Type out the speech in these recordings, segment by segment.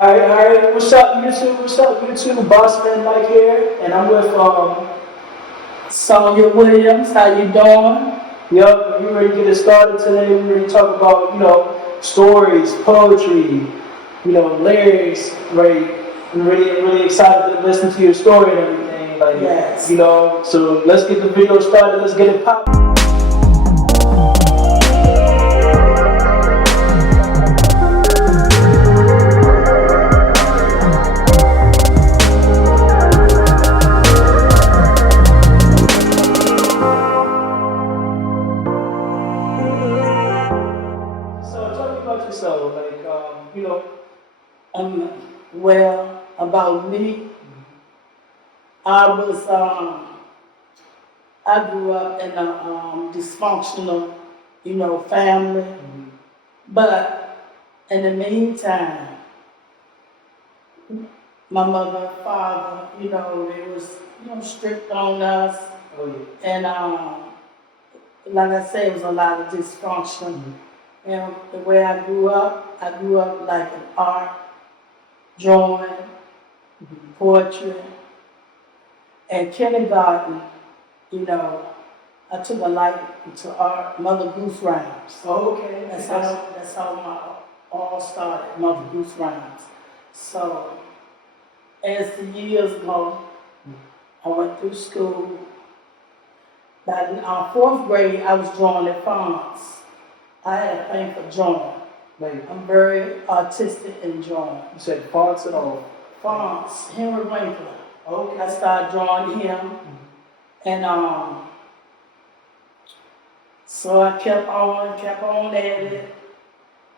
Alright, what's up YouTube? What's up YouTube? BossManMike here, and I'm with Sonja Williams, how you doing? Yup, we ready to get it started today. We're ready to talk about, stories, poetry, lyrics, right? I'm really excited to listen to your story and everything. Yes. So let's get the video started, let's get it popping. So, Well, about me, I was, I grew up in a dysfunctional, family. But in the meantime, my mother and father, they was, strict on us. oh And like I said, it was a lot of dysfunction. And the way I grew up like in art, drawing, poetry. And kindergarten, I took a liking to art, Mother Goose rhymes. Oh, okay. That's how my all started, Mother Goose rhymes. So as the years go, I went through school. By fourth grade, I was drawing at fonts. I had a thing for drawing. I'm very artistic in drawing. You said fonts and all? Fonts, Henry Winkler. Okay. I started drawing him, and so I kept on at it.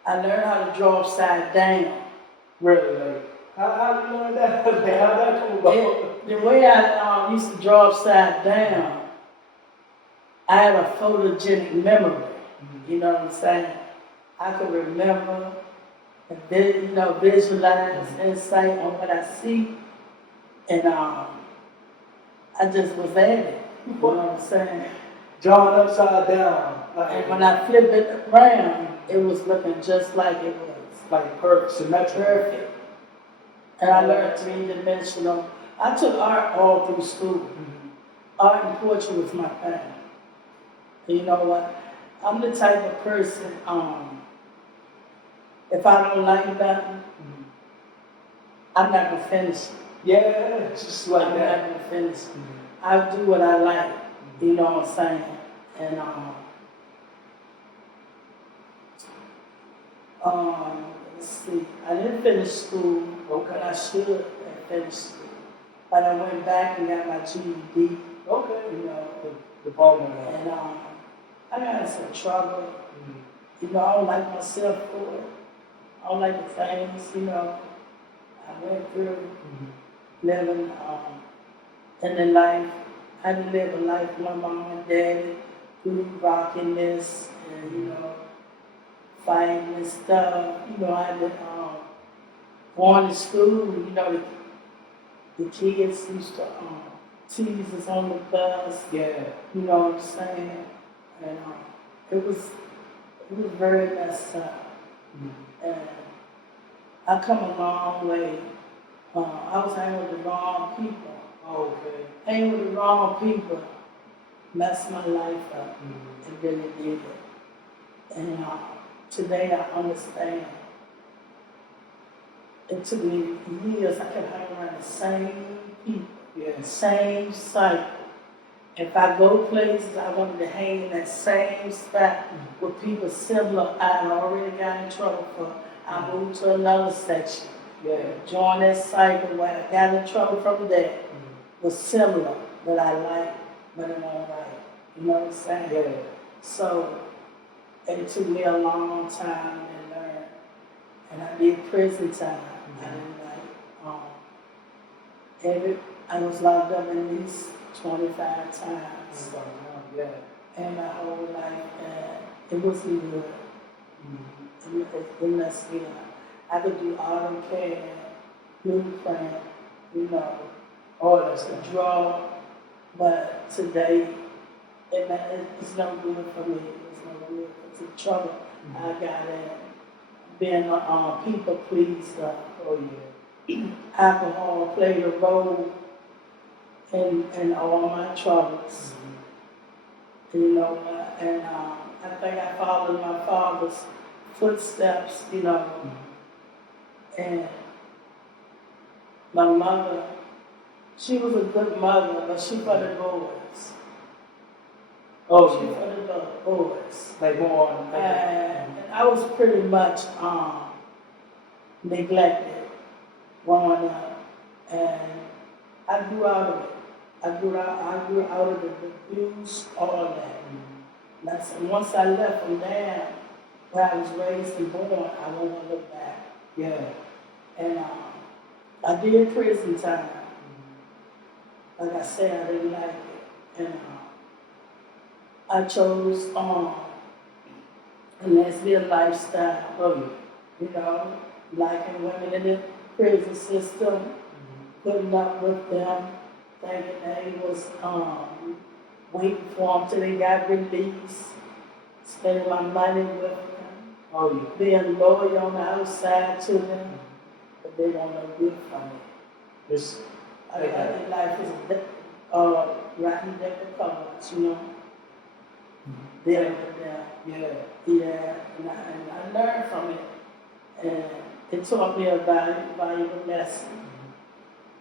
I learned how to draw upside down. Really? How did you learn that? How did that come about? The way I used to draw upside down, I had a photogenic memory. You know what I'm saying? I could remember, visualize, insight on what I see, and I just was at it. You know what I'm saying? Drawing upside down. And when I flipped it around, it was looking just like it was. Like perfect, symmetrical. Perfect. And I learned three-dimensional. I took art all through school. Art and poetry was my thing. And you know what? I'm the type of person, if I don't like nothing, I'm not gonna finish it. Yeah, just like I'm that. not gonna finish it. I do what I like, you know what I'm saying? And let's see, I didn't finish school, but I should have finished school. But I went back and got my GED. Okay. The diploma. And I got in some trouble. I don't like myself for it. I don't like the things, I went through living in the life. I had to live a life with my mom and daddy through rockiness and, fighting and stuff. I had to going to school, the kids used to tease us on the bus. Yeah. You know what I'm saying? And it was very messed up. And I come a long way. I was hanging with the wrong people. Oh, okay. Hanging with the wrong people messed my life up. It really did it. And today I understand. It took me years. I kept hanging around the same people. Yeah. Same cycle. If I go places, I wanted to hang in that same spot with people similar. I had already got in trouble for. I moved to another section. Yeah. Joined that cycle where I got in trouble from there. Was similar, but I liked, but it wasn't right. You know what I'm saying? Yeah. So it took me a long time to learn, and I did prison time. I didn't like I was locked up at least 25 times. Yeah. And my whole life, and it wasn't good. It messed me up. I could do AutoCAD, blueprint, all that stuff. Draw, but today, it's no good for me. It's no good. It's a trouble I got in being a people pleaser, Oh yeah. Alcohol played a role in all my troubles. You know, and I think I followed my father's footsteps, you know, and my mother, she was a good mother, but she for the boys. Oh She yeah. for the boys. Like more on. And I was pretty much neglected growing up, and I grew out of it. I grew out of the abuse, all of that. And once I left from there, where I was raised and born, I won't want to look back. Yeah. And I did prison time. Like I said, I didn't like it. And I chose a lesbian lifestyle. Oh yeah. You know, liking women in the prison system, putting up with them, thinking they was waiting for them till they got released, spending my money with them, Oh yeah. being loyal on the outside to them, but they don't know good from it. Just I like think life is rotten deck of cards, you know. Dealing with them. yeah. Yeah, and I learned from it, and it taught me a valuable lesson.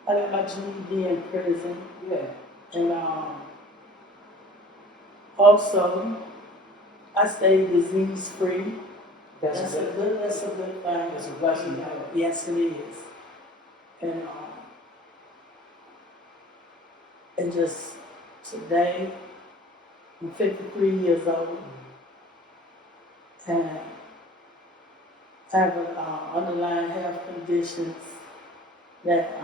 I got my GED in prison, Yeah. and also I stayed disease free. That's a good thing. That's a blessing. You know, yes, it is. And and just today, I'm 53 years old, and I have underlying health conditions that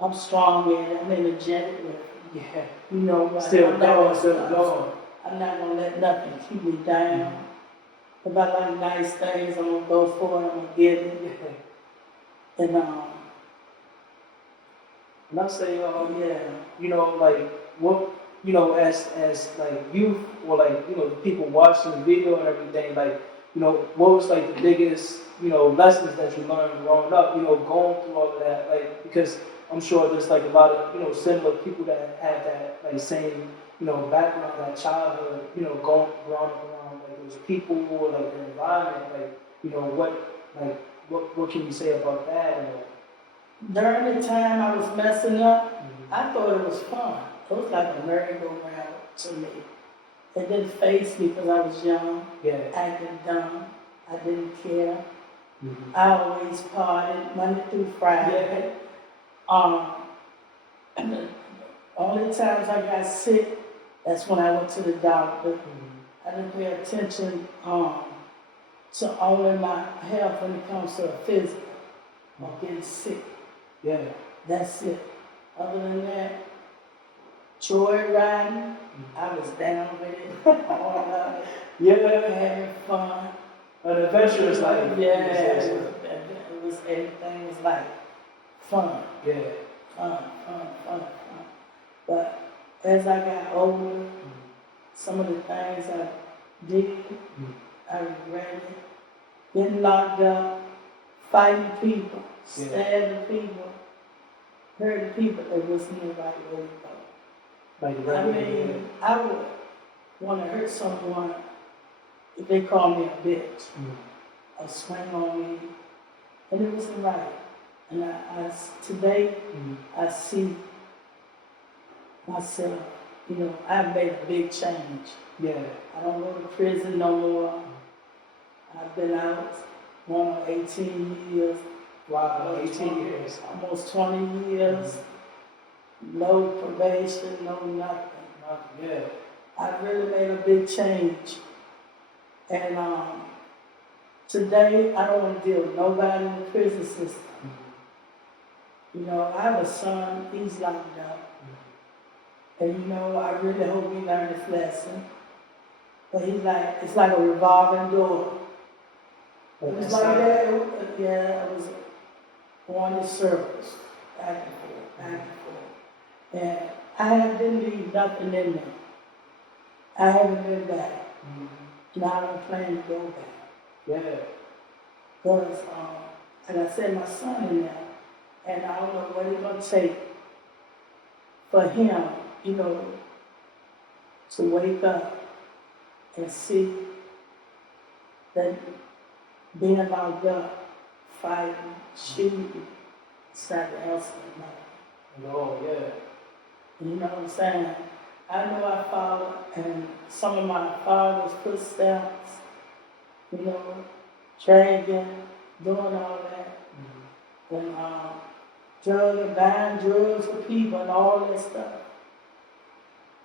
I'm strong in. I'm energetic with. Yeah. You know, like, Still I'm not going, gonna still stop. going. I'm not gonna let nothing keep me down. If I like nice things, I'm gonna go for it. I'm gonna get it. Yeah. And And I say, yeah, you know, like what, you know, as like youth or like, you know, people watching the video and everything, like, you know, what was like the biggest, you know, lessons that you learned growing up, you know, going through all of that, like, because I'm sure there's like a lot of, you know, similar people that have that like same, you know, background, that childhood, you know, growing up around like those people or like their environment, like, you know, what can you say about that? Or, during the time I was messing up, I thought it was fun. It was like a merry-go-round to me. It didn't faze me because I was young, yeah. acting dumb. I didn't care. I always partied Monday through Friday. And the only times I got sick, that's when I went to the doctor. I didn't pay attention to only my health when it comes to a physical or getting sick. Yeah. That's it. Other than that, joy riding, I was down with it, all of it, Yeah. having fun. An adventurous life. Yeah, everything was like fun, Yeah. fun. But as I got older, some of the things I did, I regretted. Getting locked up, fighting people, stabbing people, hurting people, it wasn't the right way to go. Like I mean, I would want to hurt someone if they call me a bitch or swing on me, and it wasn't right. And today, I see myself, you know, I've made a big change. Yeah. I don't go to prison no more. I've been out going on 18 years. Wow, 18 years. Almost 20 years. No probation, no nothing. Yeah. I really made a big change. And today, I don't want to deal with nobody in the prison system. You know, I have a son, he's locked up. And you know, I really hope he learned his lesson. But it's like a revolving door. It was like that, I was going in circles, back and forth. And I didn't leave nothing in me. I haven't been back. And I don't plan to go back. Yeah. Because And I said, my son in there. And I don't know what it's going to take for him, you know, to wake up and see that being locked up, fighting, shooting, it's not the answer to nothing. No, yeah. You know what I'm saying? I know I followed in some of my father's footsteps, you know, drinking, doing all that, and drugging, buying drugs for people and all that stuff.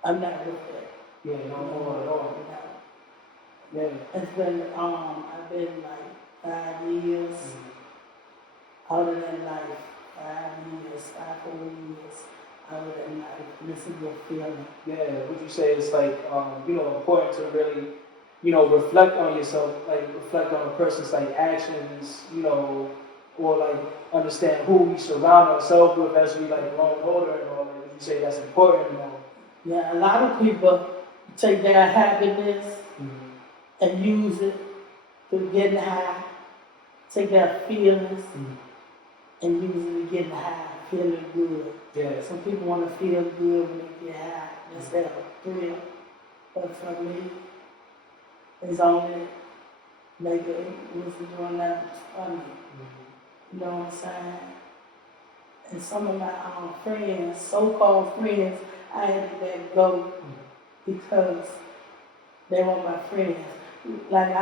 I'm not with that. Yeah, no more at all. No. Yeah. It's been, I've been like 5 years, out of that life, 4 years, out of that life, this is your feeling. Yeah, would you say it's like, you know, important to really, you know, reflect on yourself, like reflect on a person's like actions, you know, or like understand who we surround ourselves with as we like grow older and all that? Would you say that's important, you know? Yeah, a lot of people take their happiness and use it to get high, take their feelings and use it to get high, feeling good. Yeah. Some people want to feel good when they get high, instead of thrill. But for me, it's only make it was doing that for me. You know what I'm saying? And some of my friends, so-called friends, I had to let go because they were my friends. Like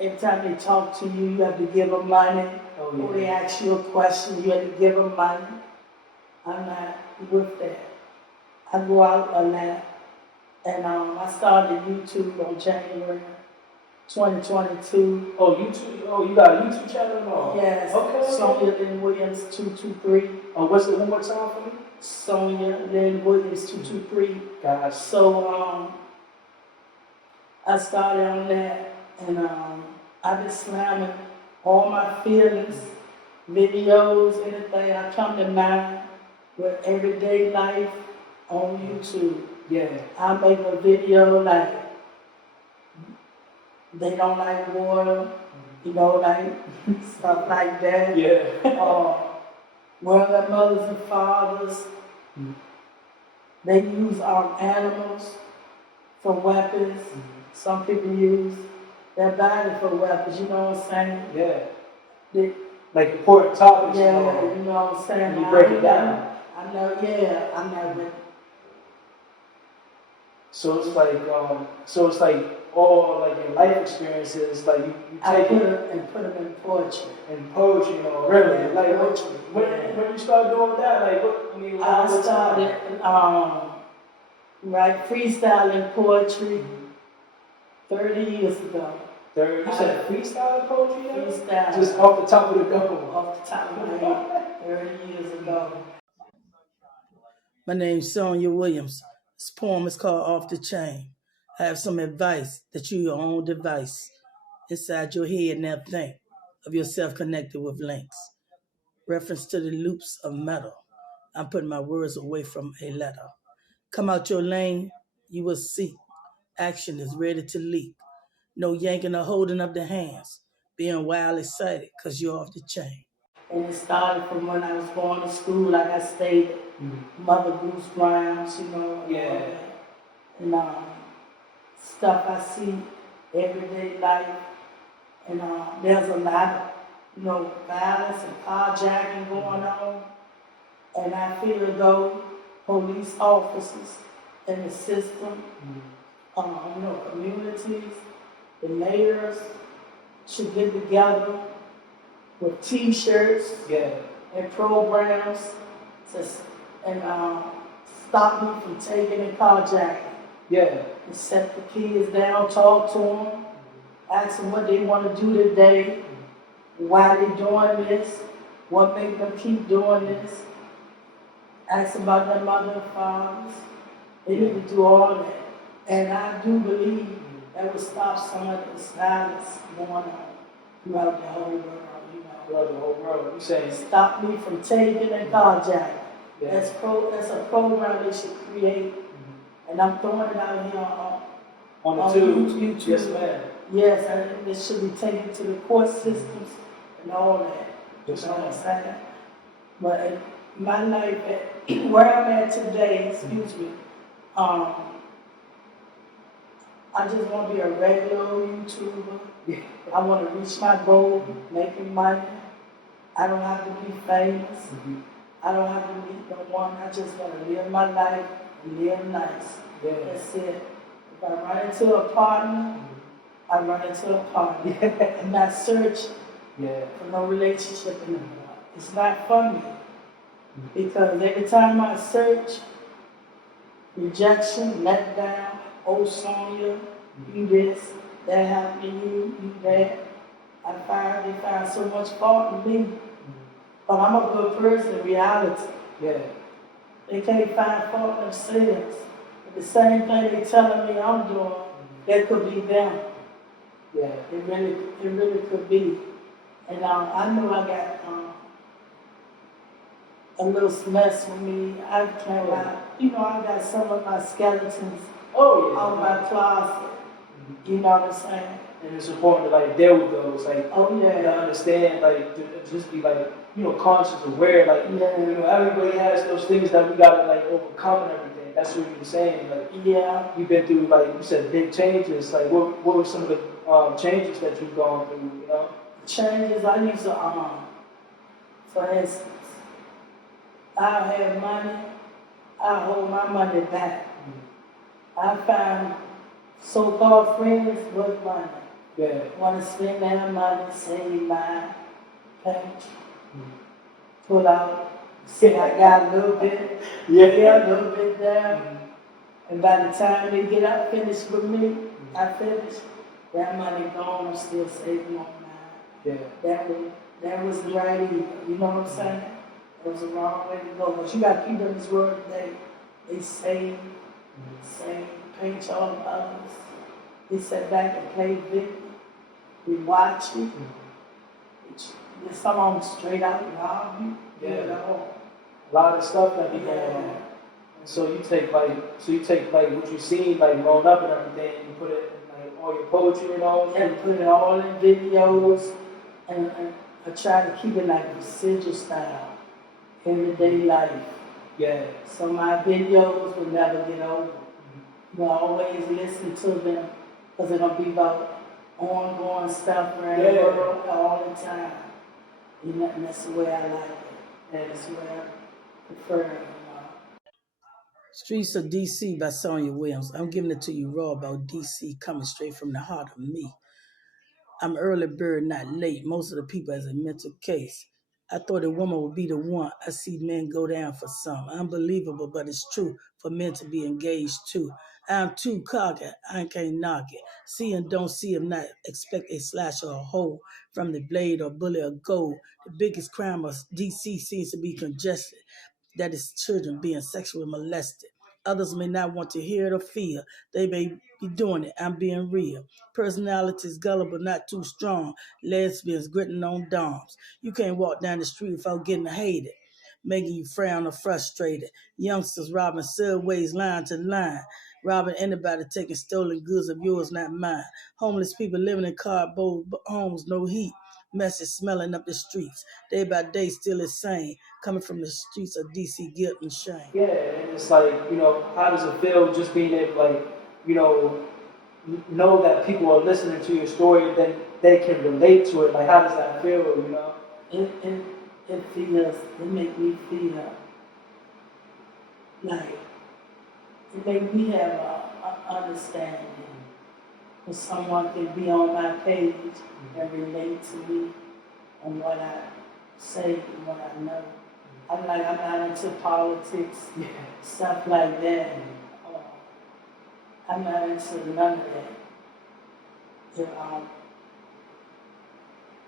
every time they talk to you, you have to give them money. Oh, yeah. Or they ask you a question, you have to give them money. I'm not with that. I go out a lot, and I started YouTube on January 2022. Oh, YouTube. Oh, you got a YouTube channel? No. Yes. Okay. Sonja Williams 223. Oh, what's it? One more time for me. Sonja Williams 223. Gotcha. So I started on that, and I've been slamming all my feelings, videos, anything I come to mind with everyday life on YouTube. Yeah. I make a video like they don't like water, you know, like stuff like that. Yeah. Where their mothers and fathers, they use our animals for weapons. Some people use their body for weapons, you know what I'm saying? Yeah. Like important topics. Yeah, you know. you know what I'm saying? You break it down. I know, yeah, I know. So it's like all like your life experiences, like you I take put it them in poetry. in poetry, you know, really. Yeah, Like poetry. when you start doing that, like what I mean, I what started freestyling poetry 30 years ago. You said freestyle poetry? Freestyle. Just off the top of the dome. Off the top of my head, 30 years ago. My name's Sonja Williams. This poem is called Off the Chain. I have some advice that you your own device inside your head. Now think of yourself connected with links. Reference to the loops of metal. I'm putting my words away from a letter. Come out your lane, you will see. Action is ready to leap. No yanking or holding up the hands. Being wild excited because you're off the chain. And it started from when I was going to school, like I stated. Mother Goose Grounds, you know. Yeah. And stuff I see everyday life. And there's a lot of, you know, violence and carjacking going on. And I feel as though police officers in the system, you know, communities, the mayors should get together with T-shirts and programs and stop me from taking and carjacking. Yeah. And set the kids down, talk to them, ask them what they want to do today, why they doing this, what makes them keep doing this. Ask about their mother and fathers. They need to do all that. And I do believe that will stop some of the violence going on throughout the whole world, you know. Throughout the whole world. You saying Stop me from taking and carjacking. Yeah. That's a program they should create. And I'm throwing it out here on the YouTube. Yes, ma'am. Yes, and it should be taken to the court systems and all that. You know what I'm saying? But my life, where I'm at today, excuse me, I just want to be a regular YouTuber. I want to reach my goal, making money. I don't have to be famous. I don't have to meet no one. I just want to live my life and live nice. That's it. If I run into a partner, I run into a partner. I'm not searching for no relationship anymore. It's not for me. Because every time I search, rejection, letdown, oh Sonja, you this, that happened to you that. They find so much fault in me. But I'm a good person in reality. They can't find fault in themselves. But the same thing they telling me I'm doing, that could be them. It really could be. And I know I got a little mess with me. I can't lie. You know, I got some of my skeletons out my closet. You know what I'm saying? And it's important to like deal with those, like to understand, like just be like, conscious, aware, like everybody has those things that we gotta like overcome and everything. That's what you're saying. Like you've been through, like you said, big changes. Like what were some of the changes that you've gone through? Changes I used to for instance, I'll have money, I'll hold my money back. I find so-called friends with money. Want to spend their money, save mine, paint, pull out, see I got a little bit, a little bit there. And by the time they get up, finish with me, I finish. That money gone, I'm still saving on mine. That was the right either, you know what I'm saying? It was the wrong way to go. But you got people in this world today, they save, paint all of others. They sit back and play victim. We watch it. Some of them straight out rob you. A lot of stuff that be going on. And so you take like what you seen like growing up and everything, and you put it in like all your poetry and all. And put it all in videos, and I try to keep it like a residual style, everyday life. So my videos will never get old. You always listen to them, because they're gonna be about ongoing stuff around the world all the time. And that's the way I like it. And that's the way I prefer it. Streets of DC by Sonja Williams. I'm giving it to you raw about DC, coming straight from the heart of me. I'm early bird, not late. Most of the people as a mental case. I thought a woman would be the one. I see men go down for some. Unbelievable, but it's true for men to be engaged too. I'm too cocky. I can't knock it. See and don't see him, not expect a slash or a hole from the blade or bullet or gold. The biggest crime of DC seems to be congested. That is children being sexually molested. Others may not want to hear it or feel. They may be doing it. I'm being real. Personalities gullible, not too strong. Lesbians gritting on doms. You can't walk down the street without getting hated, making you frown or frustrated. Youngsters robbing subways line to line. Robbing anybody, taking stolen goods of yours, not mine. Homeless people living in cardboard homes, no heat. Message smelling up the streets. Day by day, still the same. Coming from the streets of DC, guilt and shame. And it's like, how does it feel just being able, like, know that people are listening to your story, then they can relate to it? Like, how does that feel, It makes me feel like, it makes me have an understanding. When someone can be on my page and relate to me on what I say and what I know. I'm not into politics, stuff like that. I'm not into none of that.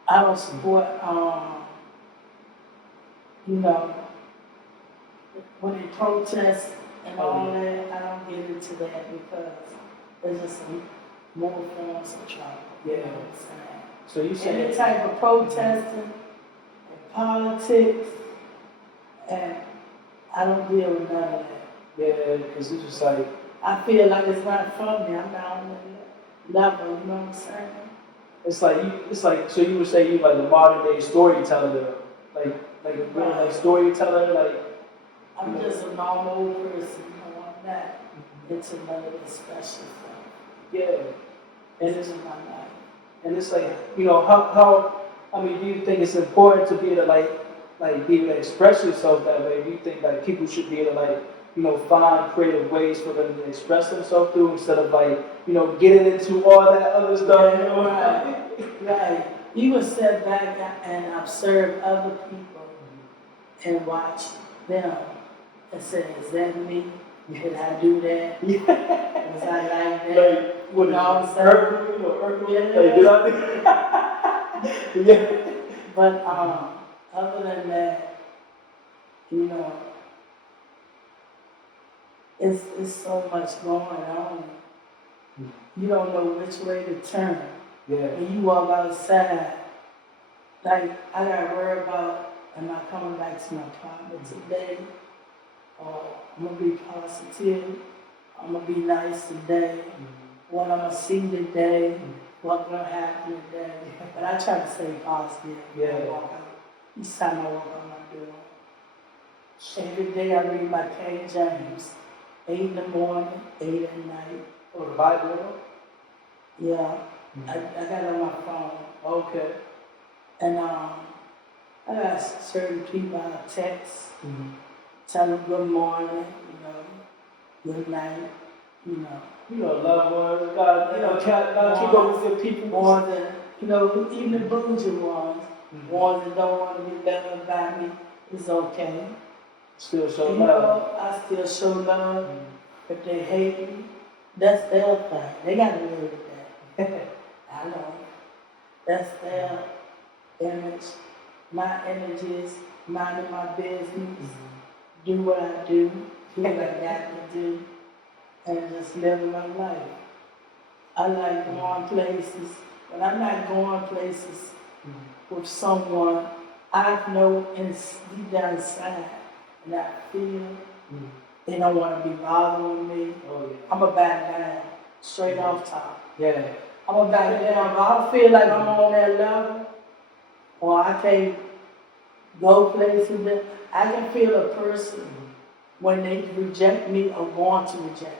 I don't support, when they protest and all that, I don't get into that because there's just more forms of trouble. You know what I'm saying? So you say any type of protesting and politics, and I don't deal with none of that. Because it's just like, I feel like it's not from me. I'm not on that level. You know what I'm saying? It's like so you would say you like the modern day storyteller. like a real like storyteller, like. I'm just a normal person. I'm not into none of the special stuff. Yeah, and It's in my life. and it's like, how I mean, do you think it's important to be able to like be able to express yourself that way? Do you think like people should be able to like find creative ways for them to express themselves through instead of like getting into all that other stuff? Right. Right. You would sit back and observe other people and watch them and say, is that me? Did I do that? Yeah. Was I like that? Like, what all is of it? a sudden, Yeah. Like, did I do? Yeah. But other than that, it's so much going on. You don't know which way to turn. Yeah. When you walk outside, like I gotta worry about, am I coming back to my apartment today? Or I'm gonna be positive. I'm gonna be nice today. What I'm gonna see today. What's gonna happen today. But I try to stay positive when I walk out. Each time I walk out my door. Every day I read my King James. 8 in the morning, 8 at night. Oh, the Bible? Yeah. I got it on my phone. Okay. And I got certain people I text, tell them good morning, good night, Loved ones, gotta keep up with your people. More than, even the bougie ones, ones that don't want to be better about me, it's okay. Still show And, love. I still show love. If they hate me, that's their thing. They got to live with that. I know. That's their image. My energy is minding my business, do what I do what I got to do, and just living my life. I like going places, but I'm not going places with someone I know deep down inside, and I feel they don't want to be bothering me. Oh, yeah. I'm going to back down, straight off top. Yeah. I'm going to back down. If I feel like I'm on that level, or I can't go places that I can feel a person when they reject me or want to reject me.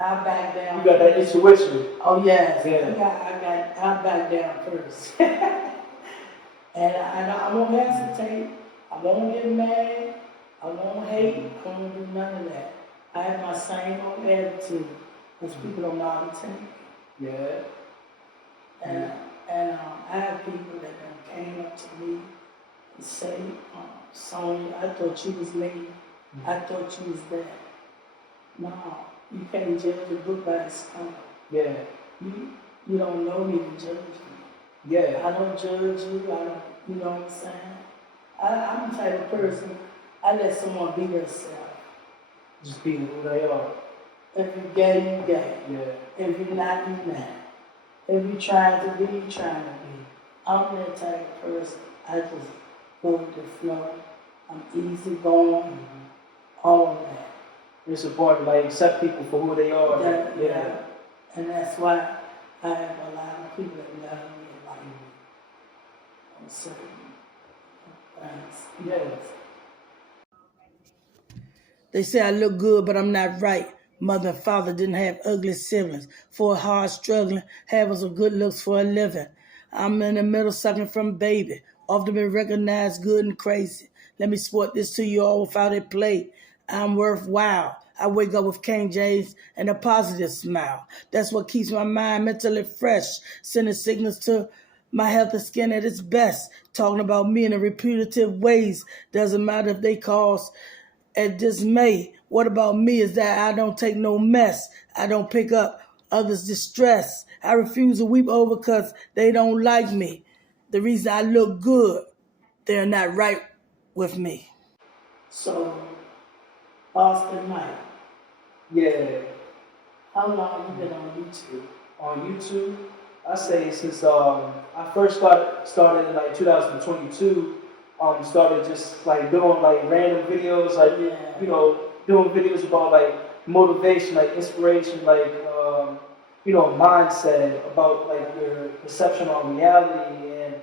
I'll back down. You got that intuition. Oh yes. Yeah. I'll back down first. and I won't hesitate. I won't get mad. I won't hate. I won't do none of that. I have my same old attitude because people don't know how to take it. Yeah. And I have people that came up to me and say, Sonja, I thought you was me. I thought you was that. No, you can't judge a book by its cover. Yeah. You don't know me to judge me. Yeah. I don't judge you. I don't, you know what I'm saying? I'm the type of person, I let someone be themselves. Just being who they are. If you're gay, you're gay. Yeah. If you're not, you're not. If you're trying to be, you're trying to be. I'm that type of person. I just go with the flow. I'm easy going. All of that. It's important to accept people for who they are. Yeah. And that's why I have a lot of people that love me and like me on certain things. Yes. They say I look good, but I'm not right. Mother and father didn't have ugly siblings. For a hard struggling, having some good looks for a living. I'm in the middle sucking from baby. Often been recognized good and crazy. Let me sport this to you all without it play. I'm worthwhile. I wake up with King James and a positive smile. That's what keeps my mind mentally fresh. Sending signals to my healthy skin at its best. Talking about me in a repetitive ways. Doesn't matter if they cause a dismay. What about me is that I don't take no mess. I don't pick up others' distress. I refuse to weep over because they don't like me. The reason I look good, they're not right with me. So, BossManMike. Yeah. How long have you been on YouTube? On YouTube, I say since I first started in 2022. Started just doing random videos, doing videos about motivation, inspiration, mindset, about your perception on reality, and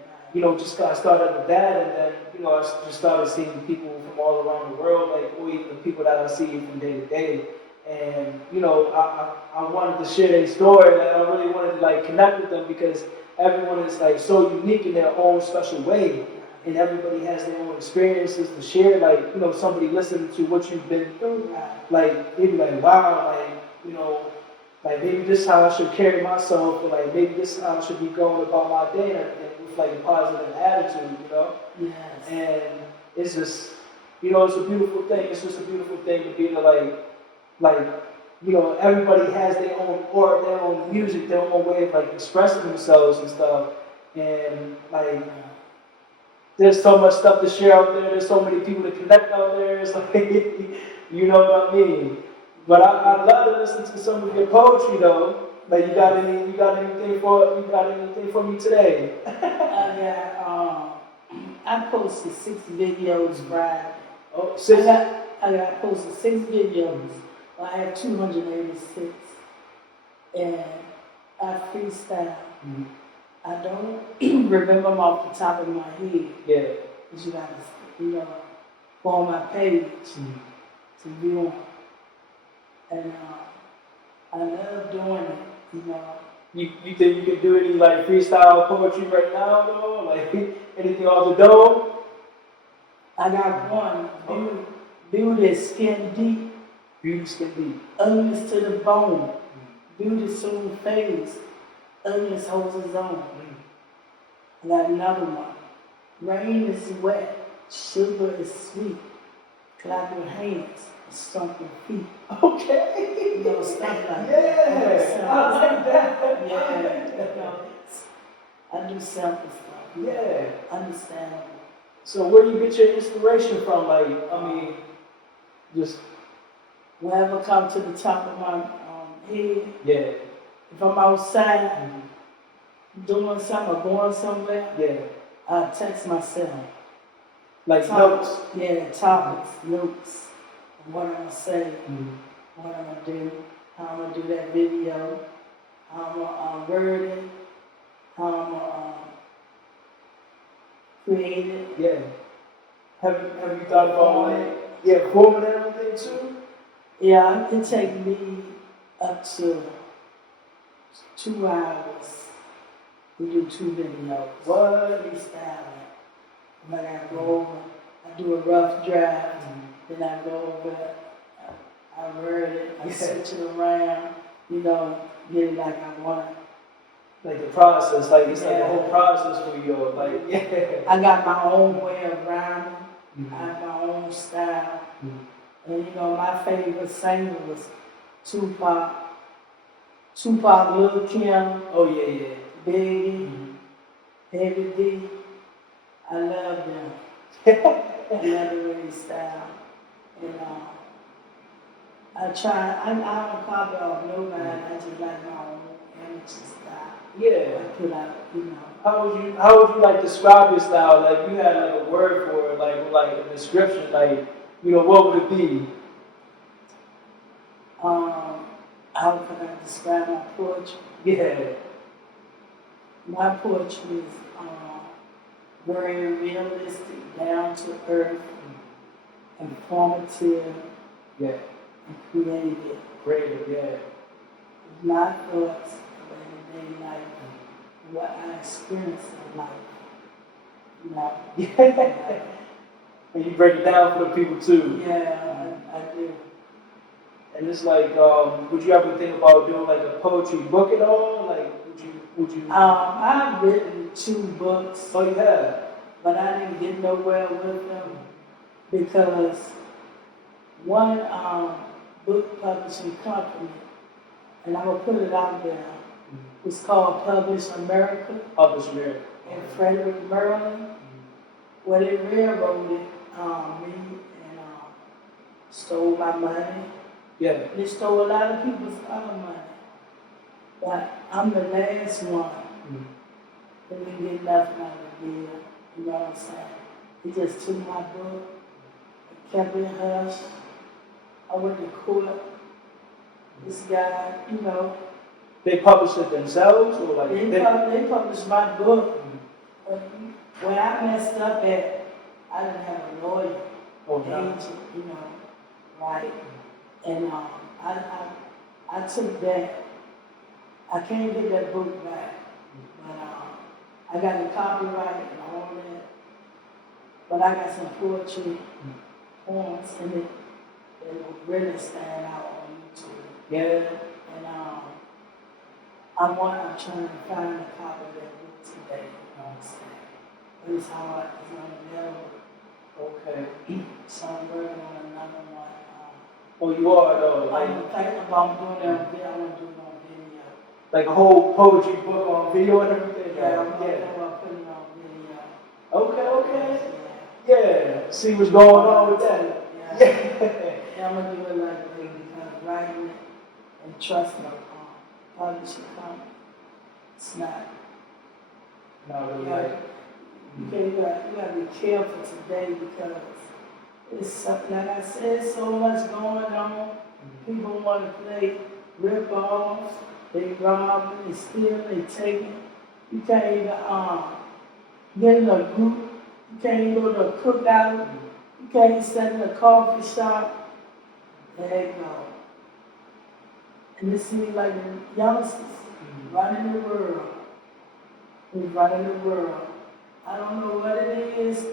just got started with that, and then, I just started seeing people from all around the world, like, or even the people that I see from day to day. And, I wanted to share their story, like, I really wanted to, like, connect with them because everyone is, like, so unique in their own special way. And everybody has their own experiences to share, like, somebody listening to what you've been through, like, they'd be like, wow, like, like maybe this is how I should carry myself, or like maybe this is how I should be going about my day and everything with like a positive attitude. Yes. And it's just, it's a beautiful thing. It's just a beautiful thing to be able to like, everybody has their own art, their own music, their own way of like expressing themselves and stuff. And like, there's so much stuff to share out there. There's so many people to connect out there. It's like, you know what I mean? But I love to listen to some of your poetry though. Like, you got anything for me today? I posted 6 videos Friday. Oh, 6? I posted 6 videos. I have 286. And I freestyle. Mm-hmm. I don't remember them off the top of my head. Yeah. But you gotta, go on my page to view them. And I love doing it, You think you can do any like freestyle poetry right now though? Like anything off the dome? I got one. Beauty skin deep. Beauty skin deep. Ugliness to the bone. Beauty soon fades. Ugliness holds its own. I got another one. Rain is wet. Sugar is sweet. Clap your hands. Stomp your feet. Okay. Stuff like that. Yeah. I like that. Yeah. I do sample stuff. Yeah. Understandable. So where do you get your inspiration from? Like, just wherever come to the top of my head. Yeah. If I'm outside doing something or going somewhere, I text myself. Like notes? Yeah, topics, notes. What I'm going to say, what I'm going to do, how I'm going to do that video, how I'm going to word it, how I'm going to create it. Yeah. Have you thought about forming and everything too? Yeah, it take me up to 2 hours to do 2 videos. What? Freestyling. I got to go over, I do a rough draft. Then I go over, I word it, I switch it around, get it like I want it. Like the process, like it's like a whole process for you, like I got my own way of rhyming, I have my own style. And my favorite singer was Tupac, Lil' Kim. Oh yeah. Biggie, Heavy D. I love them. I love the way they style. And I don't copy off nobody. I just like my own image and style. Yeah. I put out, How would you like describe your style? Like you had like a word for it, like a description, like what would it be? How can I describe my poetry? Yeah. My poetry is very realistic, down to earth, informative, and creative. Creative, My thoughts of everyday life, what I experience in life. And you break it down for the people too. Yeah, I do. And it's like, would you ever think about doing like a poetry book at all? Like, would you? I've written 2 books. Oh, you have? But I didn't get nowhere with them because one book publishing company, and I'm going to put it out there, it's called Publish America. Publish America. In Frederick, Maryland. Well, they railroaded me and stole my money. Yeah. They stole a lot of people's other money. But I'm the last one. They didn't get nothing out of the deal. You know what I'm saying? He just took my book, kept it hush. I went to court. This guy, They published it themselves, or like they published my book. But Where I messed up at, I didn't have a lawyer, Oh, no. agent, you know, right? And I took that. I can't get that book back, but I got the copyright and all that. But I got some poetry poems in it that will really stand out on YouTube. Yeah. And I'm trying to find a copy of that book today. You know what I'm saying? But it's hard. It's unavailable. Okay. So I'm working on another one. Oh, you are though. I'm thinking about doing it on video. I want to do it on video. Like a whole poetry book on video and everything. Yeah, I'm thinking about putting it on video. Okay. Yeah. Yeah. See what's going on with that. Yeah. Yeah, I'm gonna do it like that because writing it and trusting publishing company. It's not. Not really Yeah. like. You gotta be careful today because it's something, like I said, so much going on. People want to play rip-offs, they rob, they steal, they take it. You can't even get in a group. You can't even go to a cookout. You can't even sit in a coffee shop. There you go. And it seems like the youngsters running the world. We're running the world. I don't know what it is.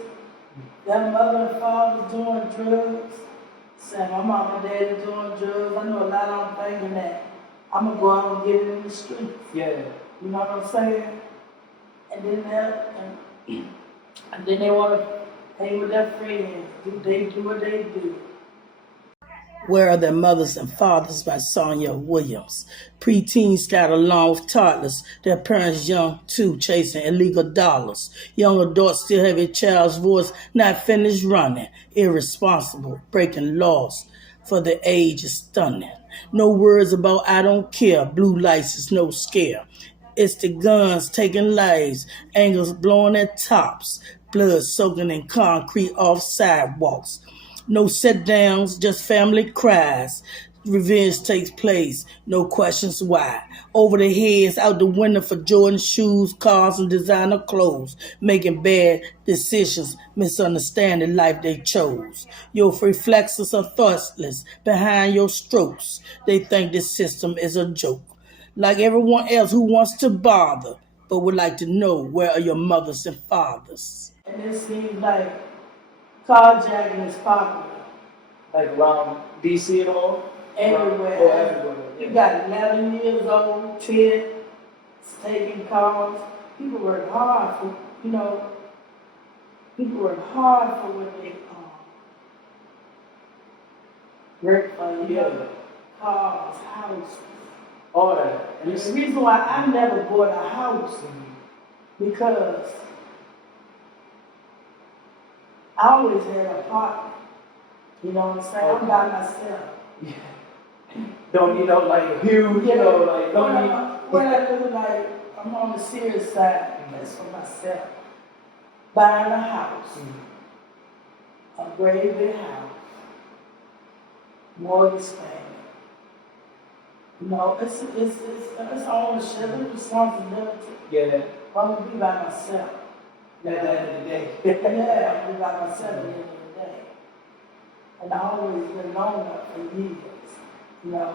That mother and father doing drugs. Saying my mom and daddy doing drugs. I know a lot of them thinking that I'm gonna go out and get it in the streets. Yeah. You know what I'm saying? And then they wanna hang with their friends. They do what they do. Where Are Their Mothers and Fathers by Sonja Williams. Preteens got along with toddlers, their parents young too, chasing illegal dollars. Young adults still have a child's voice, not finished running, irresponsible, breaking laws. For the age is stunning. No words about I don't care, blue lights is no scare. It's the guns taking lives, angles blowing at tops, blood soaking in concrete off sidewalks. No sit downs, just family cries. Revenge takes place, no questions why. Over the heads, out the window for Jordan shoes, cars, and designer clothes. Making bad decisions, misunderstanding life they chose. Your reflexes are thoughtless behind your strokes. They think this system is a joke. Like everyone else who wants to bother, but would like to know where are your mothers and fathers. And it seems like carjacking is popular. Like around DC and all? Everywhere. Oh, everywhere. You got 11 years old, 10, taking cars. People work hard for, people work hard for what they work for, cars, houses. All that. And the reason why I never bought a house, because I always had a partner. You know what I'm saying? Okay. I'm by myself. Yeah. Don't need no like huge, like don't need. What I do, like, I'm on the serious side. That's for myself. Buying a house, a great big house, mortgage payment. It's ownership, it's responsibility. Yeah. I'm gonna be by myself. At the end of the day. Yeah, I'm gonna be by myself at the end of the day. And I always been known that for years. Yeah.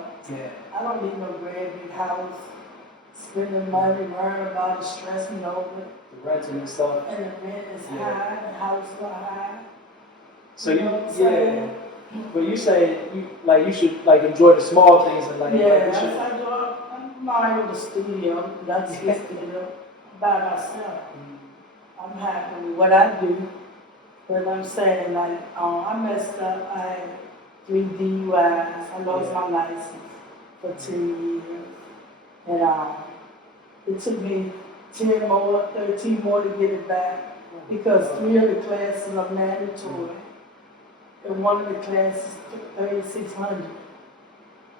I don't need no great big house, spending money, worrying about it, stressing over it. The renting and stuff. And the rent is high, the house is high. So but you say you should like enjoy the small things and like that's how I do. I'm married with a studio, that's his studio, by myself. I'm happy with what I do. But I'm saying, like, I messed up. I had 3 DUIs. I lost my license for 10 years. And it took me 10 more, 13 more to get it back because 3 of the classes are mandatory. And one of the classes took $3,600.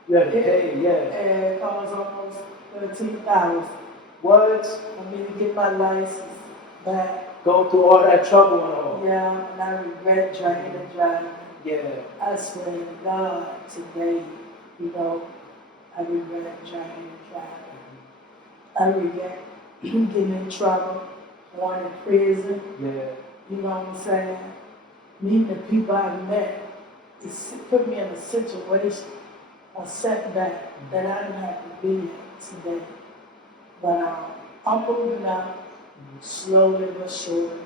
Yeah, hey, And it cost almost $13,000 What? for me to get my license back. Go through all that trouble and all. Yeah, and I regret drinking and driving. Yeah. I swear to God, today, I regret drinking and driving. I regret getting in trouble going to prison. Yeah. You know what I'm saying? Meeting the people I've met, it's put me in a situation, a setback that I didn't have to be in today. But I'm moving out slowly but surely.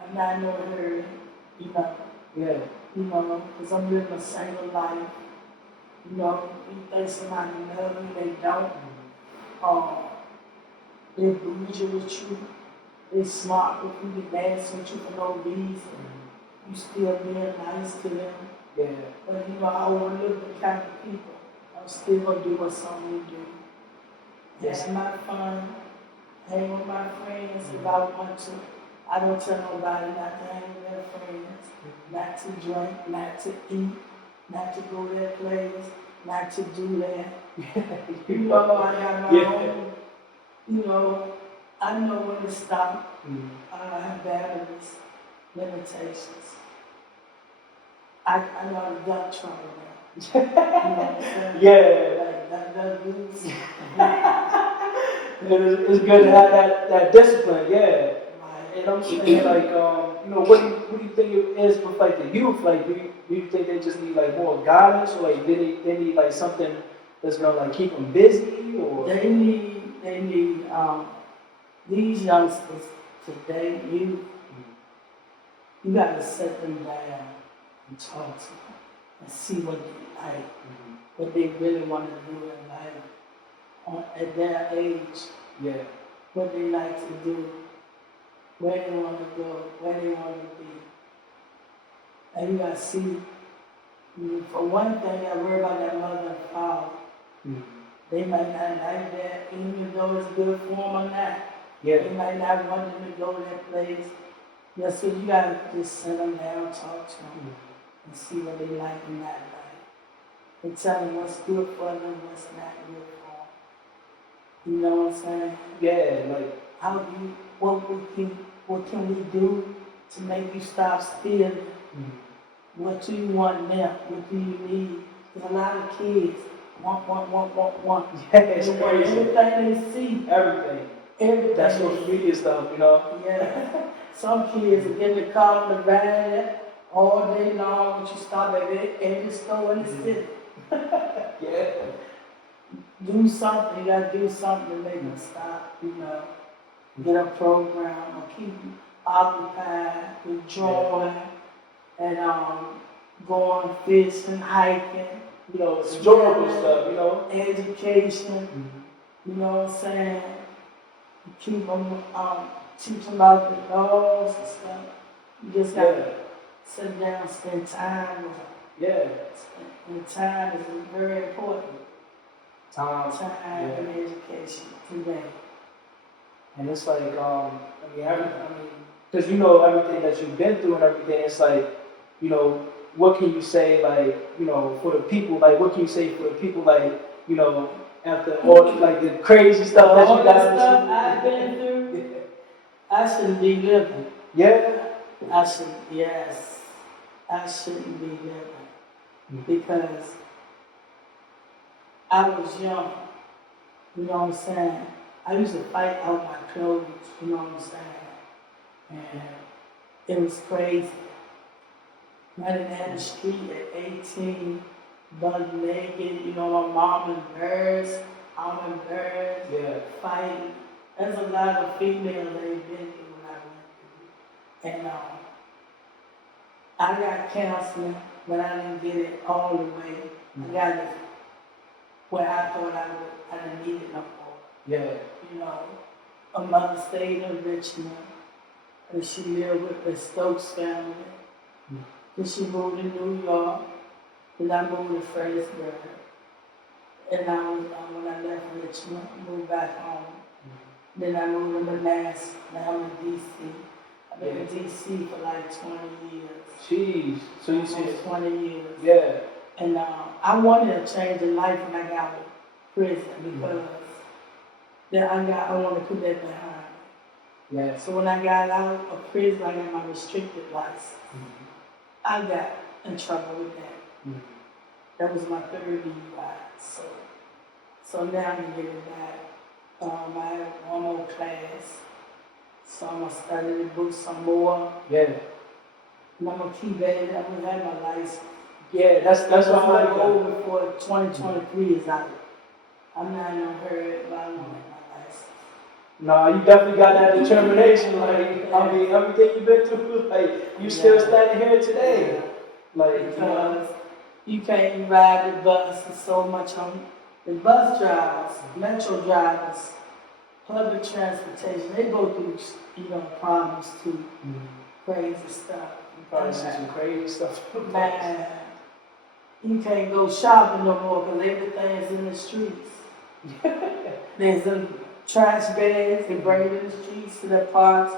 I'm not in no hurry, you know. Yeah. You know, because I'm living a single life. You know, you think somebody love you, they don't. They bougie with you. They smart with you. They dance with you for no reason. You still being nice to them. Yeah. But you know, I want to live with the kind of people. I'm still going to do what something do. Yes. Have my fun. Hang with my friends if I want to. I don't tell nobody not to hang with their friends, not to drink, not to eat, not to go to their place, not to do that. You know, I got my own, you know, I know when to stop. I have boundaries, limitations. I know how to duck trouble now. You know what I'm saying? Yeah. Like, that dudes. It's good to have that discipline, yeah. And I'm saying, like, you know, what do you think it is with like the youth? Like, do you think they just need like more guidance, or like they need like something that's gonna like keep them busy, or? They need these youngsters today. You got to set them down and talk to them and see what they like, what they really want to do in life at their age. Yeah. What they like to do, where they want to go, where they want to be. And you got to see. For one thing, I worry about that mother and father. They might not like that, even though it's good for them or not. Yeah. They might not want them to go to that place. Yeah, so you gotta just sit them down, talk to them, and see what they like and not like. And tell them what's good for them, what's not good for them. You know what I'm saying? Yeah, like. How do you, what can we do to make you stop stealing? What do you want now? What do you need? There's a lot of kids want. Yeah, it's They want crazy. everything they see. Everything. That's social media stuff, you know? Yeah. Some kids will get in the car on the van all day long, but you stop at every store in the city. Yeah. Do something, you gotta do something to make them stop, you know. Get a program or keep them occupied with drawing and going fishing, hiking. You know, it's enjoyable stuff, you know? Education, you know what I'm saying? Keep them, teach them about the laws and stuff. You just gotta sit down, spend time with them. Yeah. And time is very important. Time And education today. And it's like, because you know everything that you've been through and everything, it's like, you know, what can you say, like, you know, for the people, like, what can you say for the people, like, you know, after all, like, the crazy stuff that All you the got stuff I've been through, I shouldn't be living. Yeah? I shouldn't be living. Because I was young, you know what I'm saying? I used to fight out my clothes, you know what I'm saying? And it was crazy. Running down the street at 18, butt naked, you know, my mom embarrassed, I'm embarrassed, fighting. There's a lot of females that ain't been through what I went through. And I got counseling, but I didn't get it all the way. I got it where I thought I didn't need it no more. Yeah. You know, a mother stayed in Richmond, and she lived with the Stokes family. Then she moved to New York, then I moved to Fredericksburg. And when I left Richmond, I moved back home. Then I moved to Manassas, now I'm in D.C. I've been in D.C. for like 20 years. Jeez. So you see 20 years. Yeah. And I wanted to change the life when I got out of prison because I wanted to put that behind me. Yeah. So when I got out of prison, I got my restricted license. I got in trouble with that. That was my third DUI. So now I'm getting back. I have one more class. So I'm gonna study the book some more. Yeah. And I'm gonna keep at it. I'm gonna have my license. Yeah, that's what I like. Goal before 2023 is out. I'm not in a hurry, but I want my license. Nah, you definitely got that determination. Like, I mean, everything you've been through, like, you still standing here today. Like, Because you can't ride the bus. There's so much on the bus drivers, metro drivers, public transportation. They go through, problems too. Crazy stuff. You probably see some crazy stuff. Man, you can't go shopping no more because everything's in the streets. There's a trash bags, they bring it in the streets to their parks,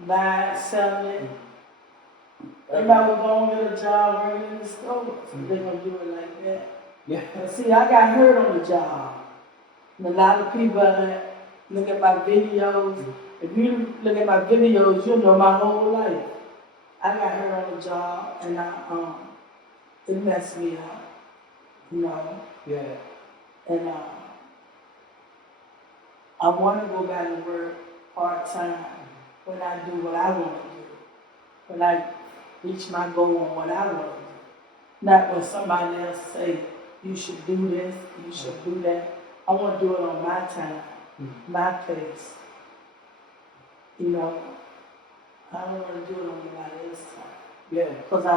buy it, selling it. Everybody will go and get a job, bring it in the stores. They're going to do it like that. Yeah. But see, I got hurt on the job. And a lot of people that look at my videos. If you look at my videos, you'll know my whole life. I got hurt on the job, and it messed me up, Yeah. And I want to go back to work part-time when I do what I want to do. When I reach my goal on what I want to do. Not when somebody else say, you should do this, you should do that. I want to do it on my time, my pace. I don't want to do it on anybody else's time. Yeah. Because I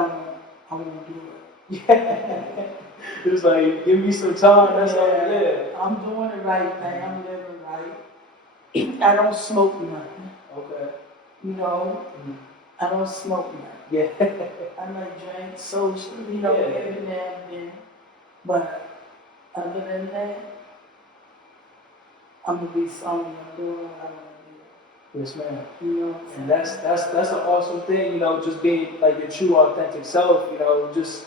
want to do it. Yeah. It's like, give me some time, that's all, yeah. I'm doing the right thing, I'm living right. I don't smoke nothing. Okay. I don't smoke nothing. Yeah. I might drink social, every now and then. But other than that, I'm going to be Sonja. I'm doing what I want to do. Yes, ma'am. And that's an awesome thing, just being like your true authentic self, just,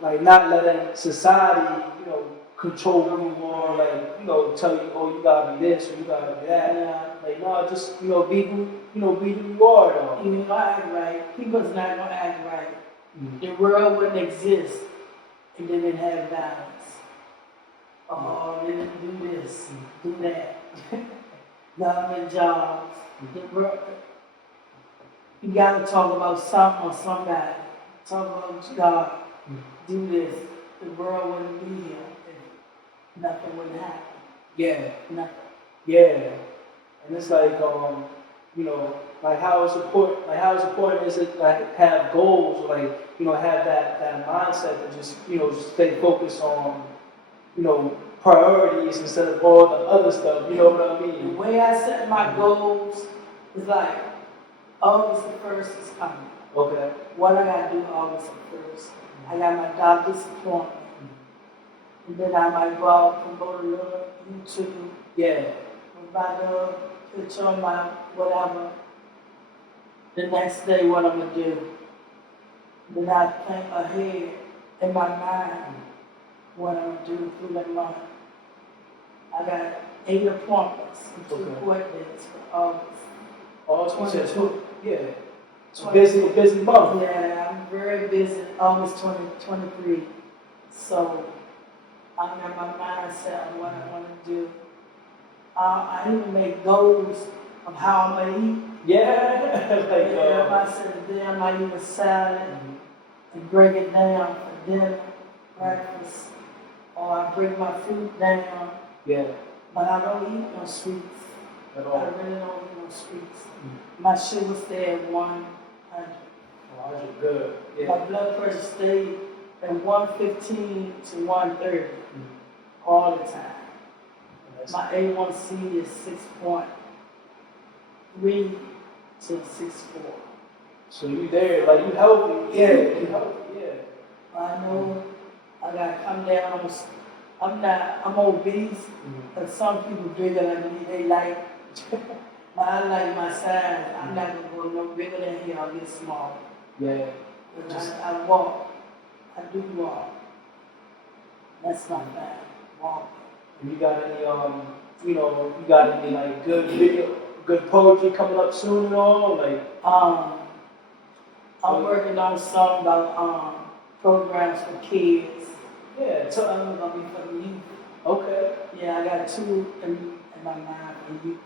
like not letting society, control you or like, tell you, oh, you gotta be this or you gotta be that. Yeah. Like, no, just, be who you are, though. I act right. People's not gonna act right. The world wouldn't exist if they didn't have balance. Oh, they didn't do this, do that. Government jobs. The world. You gotta talk about something or somebody. Talk about God. Do this. The world wouldn't be here. Nothing would happen. Yeah. Nothing. Yeah. And it's like, like how it's important is it like have goals, or like, have that mindset to just stay focused on, priorities instead of all the other stuff, you know what I mean? The way I set my goals is like, August the 1st is coming. Okay. What I gotta do August the 1st? I got my doctor's appointment. And then I might go out and go to little YouTube. Yeah. About a picture on my whatever. The next day, what I'm gonna do. Then I think ahead in my mind what I'm gonna do through the month. I got 8 appointments and 2 court dates for August. August 22. Yeah. It's a busy month. Yeah, I'm very busy. August 2023. So I got my mindset on what I want to do. I even make goals of how I'm gonna eat. Yeah. Like, If I said today I might eat a salad and break it down for dinner, breakfast, or I break my fruit down. Yeah. But I don't eat no sweets. At all. I really don't eat no sweets. My sugar stay at 100. 100, good. Yeah. My blood pressure stayed at 115 to 130 all the time. My A1C is 6.3 to 6.4. So you there, like you healthy. Yeah, you healthy, yeah. I know I gotta come down. I'm obese, but some people bigger than me, they like, but I like my size. I'm not gonna go no bigger than here, I'll get smaller. Yeah. I walk. I do walk. That's not bad. Walk. You got any, you got any like good poetry coming up soon at all? Like, I'm working on some about programs for kids. Yeah. So I'm gonna be for the youth. Okay. Yeah, I got 2 in my mind for youth.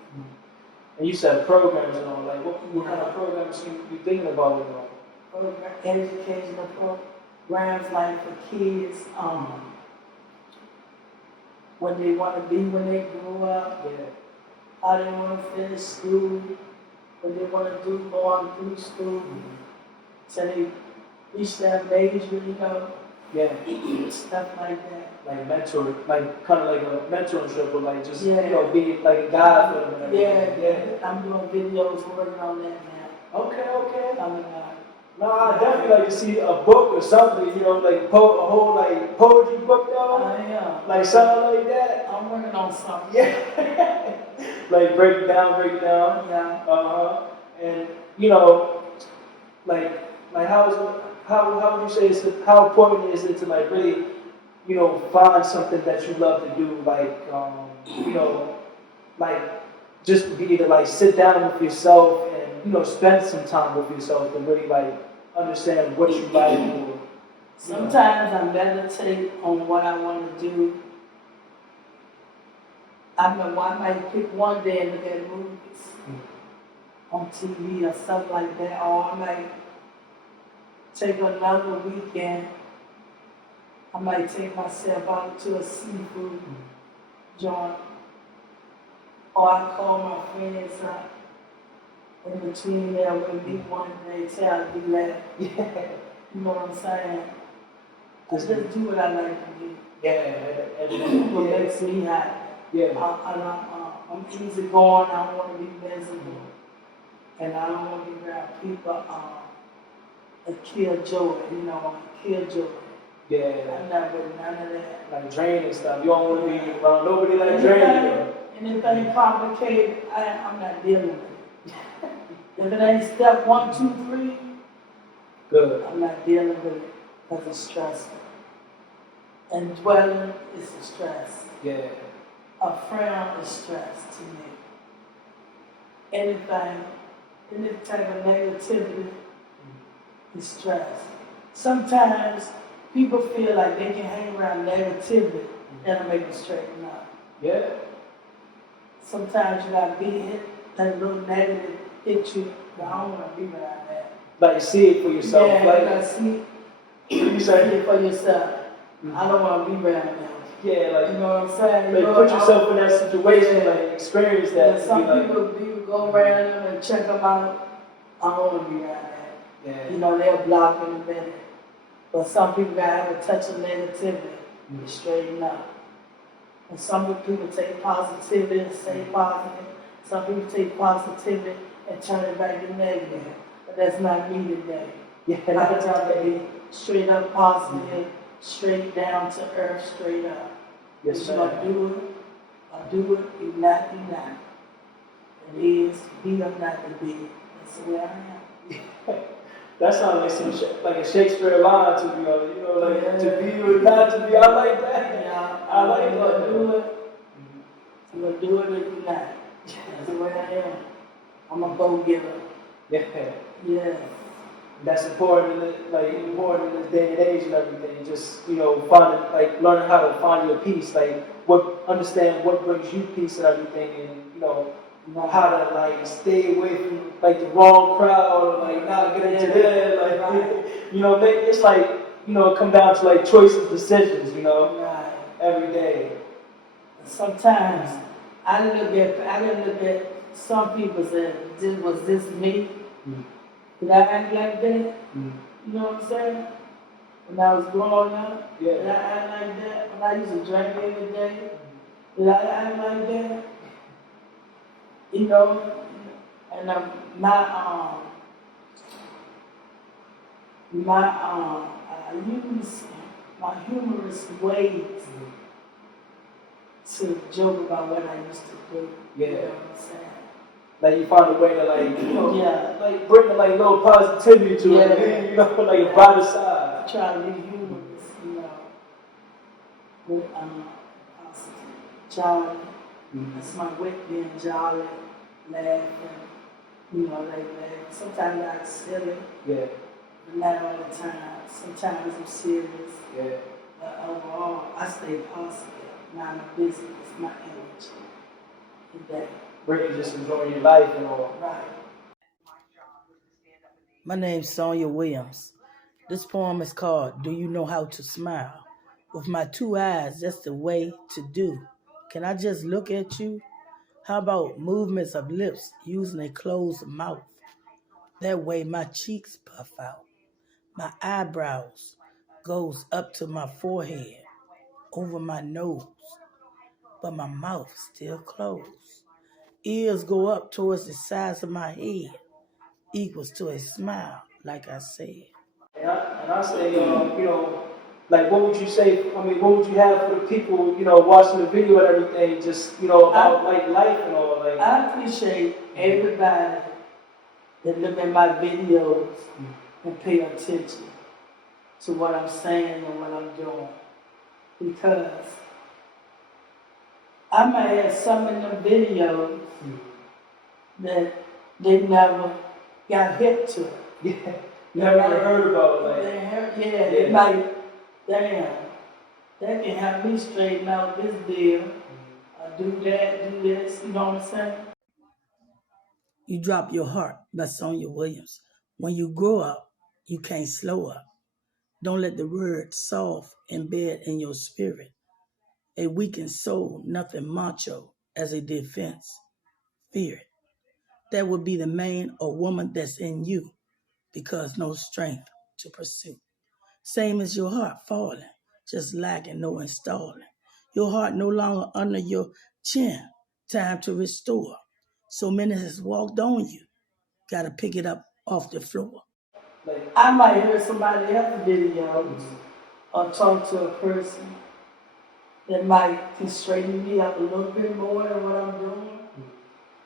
And you said programs and all. Like, what kind of programs you thinking about and all? Educational programs like for kids, what they want to be when they grow up, Yeah. how they want to finish school, what they want to do going through school, so they reach their major, you know, Yeah. stuff like that. Like mentor, like kind of like a mentorship, or like just Yeah. you know, be like a guide for them and everything. Yeah, I'm doing videos, working on that now. Okay. Coming No, I definitely like to see a book or something, you know, like a whole like poetry book though. Yeah. Like something like that. I'm working on something. Yeah. Like break it down. Yeah. And you know, like how would you say how important is it to like really, you know, find something that you love to do, like you know, like just to be to like sit down with yourself and you know spend some time with yourself and really like understand what you like or Sometimes I meditate on what I want to do. I might pick one day and look at movies on TV or something like that, or I might take another weekend. I might take myself out to a seafood joint, or I call my friends up in between there. We'll meet one day, say I'll do that. yeah. You know what I'm saying? I just do what I like to do. What makes me happy. I'm easy going. I don't want to be miserable, and I don't want to be around people that kill joy. You know, kill joy. Yeah. I'm not with none of that. Like draining stuff. You don't want to be around nobody like draining. Anything complicated, I'm not dealing with it. If it ain't step 1, 2, 3, Good. I'm not dealing with it because it's stressful. And dwelling is a stress. Yeah. A frown is stress to me. Any type of negativity is stress. Sometimes people feel like they can hang around negativity and it'll make them straighten up. Yeah. Sometimes you gotta be hit, that little negative hit you, but I don't wanna be around that. Like see it for yourself. Yeah, like you gotta see you say it for yourself. I don't wanna be around that. yeah, like You know what I'm saying? like put yourself in that situation, like experience that. Some like, people go around them and check them out. I don't want to be around that. yeah. You know, they'll block in a minute. But some people gotta have a touch of negativity to straighten up. And some people take positivity and stay positive. Some people take positivity and turn it back to negative. But that's not me today. Yeah, I try to be straight up positive, straight down to earth, straight up. Yes, If I do it, if not, if not. It is, be or not to be. That's the way I am. That sounds like like a Shakespeare line to be honest. You know, like to be or not to be. I like that. Yeah, I like I'm that. gonna do it. I'm gonna do it or do not. That's the way I am. I'm a go-getter. Yeah. Yeah. That's important important in this day and age and everything. Just, you know, learning how to find your peace, understand what brings you peace and everything, and you know how to like stay away from like the wrong crowd or like not get into there, you know, it's like, you know, come down to like choices, decisions, you know, every day. Sometimes I look at some people say, was this me? Did I act like that? You know what I'm saying? When I was growing up, did I act like that? When I used to drink every day, did I act like that? You know, and I use my humorous ways to joke about what I used to do. Yeah. You know what I'm saying? Like you find a way to like, you know, Yeah. like bring like little positivity to it, you know, like a brighter side. I try to be humorous, you know, with jolly. That's my wit, being jolly, laughing, you know, like that. Sometimes I act silly, Yeah. but not all the time. Sometimes I'm serious. Yeah. But overall, I stay positive. Mind my business, my energy. Today. really just enjoying your life and all. Right. My name's Sonja Williams. This poem is called Do You Know How to Smile? With my two eyes, that's the way to do. Can I just look at you? How about movements of lips using a closed mouth? That way my cheeks puff out. My eyebrows goes up to my forehead, over my nose, but my mouth still closed. Ears go up towards the sides of my head, equals to a smile, like I said. And I say, like, what would you say? I mean, what would you have for the people, watching the video and everything, just, about like life and all, like. I appreciate everybody that look at my videos and pay attention to what I'm saying and what I'm doing, because I might have some in the videos that they never got hit to. Yeah. Never heard about like. They might, damn, that can help me straighten out this deal. Do that, do this, you know what I'm saying? You Drop Your Heart by Sonja Williams. When you grow up, you can't slow up. Don't let the word soft embed in your spirit. A weakened soul, nothing macho as a defense. Fear it. That would be the man or woman that's in you, because no strength to pursue. Same as your heart falling, just lacking no installing. Your heart no longer under your chin, time to restore. So many has walked on you, gotta pick it up off the floor. Like, I might hear somebody else's videos or talk to a person that might can straighten me up a little bit more than what I'm doing,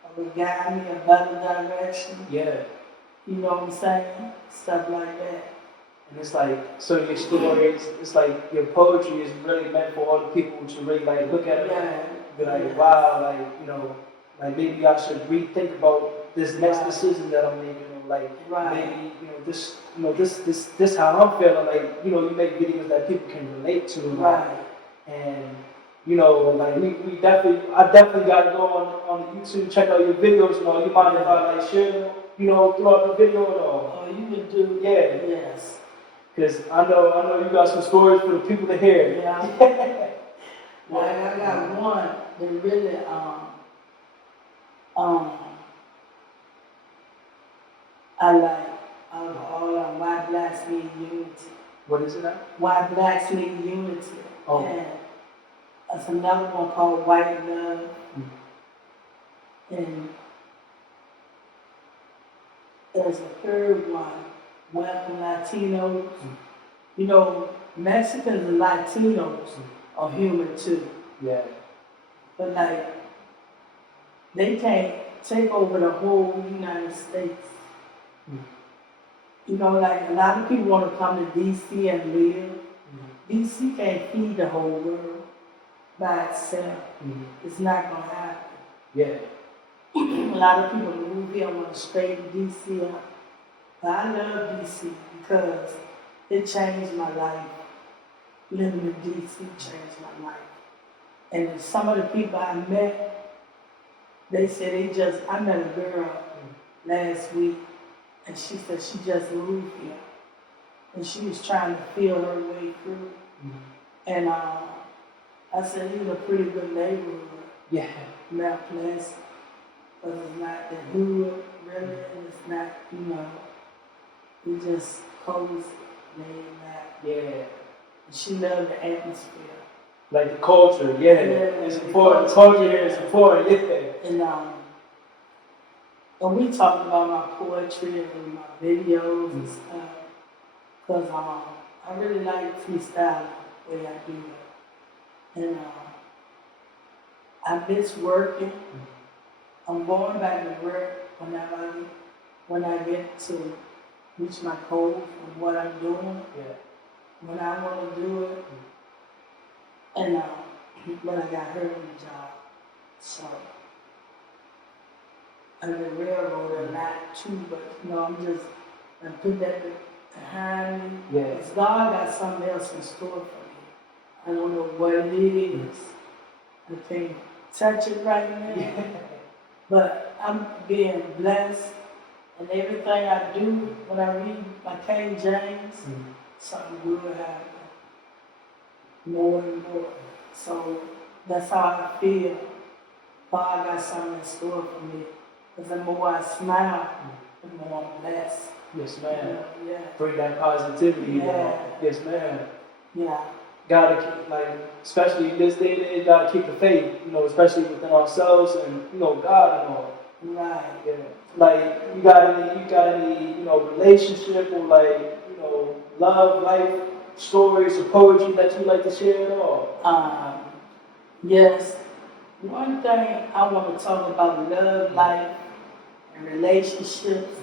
or would guide me in a better direction. yeah. You know what I'm saying? Stuff like that. And it's like, so your stories, it's like your poetry is really meant for other people to really like look at it and be like, wow, like, like maybe I should rethink about this next decision that I'm making, or like maybe, this how I'm feeling, like, you make videos that people can relate to. Right. And, like I definitely gotta go on YouTube, check out your videos and all. You mind if I like share them, throughout the video and all? Oh, you would do? Yeah. Yes. Because I know you got some stories for the people to hear. Yeah. Like I got one that really I like all of why blacks need unity. What is it now? Why blacks need unity. Oh. And there's another one called White Love. And there's a third one, Welcome Latinos. Mexicans and Latinos are human too. Yeah. But like, they can't take over the whole United States. Like a lot of people want to come to DC and live. DC can't feed the whole world by itself. It's not gonna happen. Yeah. A lot of people move here and want to stay in DC. But I love DC because it changed my life. Living in DC changed my life. And some of the people I met, they said I met a girl last week, and she said she just moved here. And she was trying to feel her way through. And I said, it's a pretty good neighborhood. Yeah. Mount Pleasant. But it's not the hood, really, and it's not, we just cozy, laid back. Yeah. And she loved the atmosphere. Like the culture, yeah. It's important. The culture here is important, yeah. And we talked about my poetry and my videos and stuff. Because I really like freestyling the way I do it. And I miss working. I'm going back to work when I get to reach my goal of what I'm doing. Yeah. When I want to do it. And but I got hurt in the job. So I'm the railroad and not too, but I'm just gonna put that behind me. Yeah. Because God got something else in store for me. I don't know what it is. I can't touch it right now. But I'm being blessed, and everything I do when I read my King James, something good happens more and more. So that's how I feel. God got something in store for me. Because the more I smile, the more I'm blessed. Yes, ma'am. Yeah. Bring that positivity. Yeah. Yes, ma'am. Yeah. Gotta keep, like, especially in this day and age, gotta keep the faith, especially within ourselves and, God and all. Right. Yeah. Like, you got any, relationship or like, love, life stories or poetry that you like to share at all? Yes. One thing I want to talk about love, life, and relationships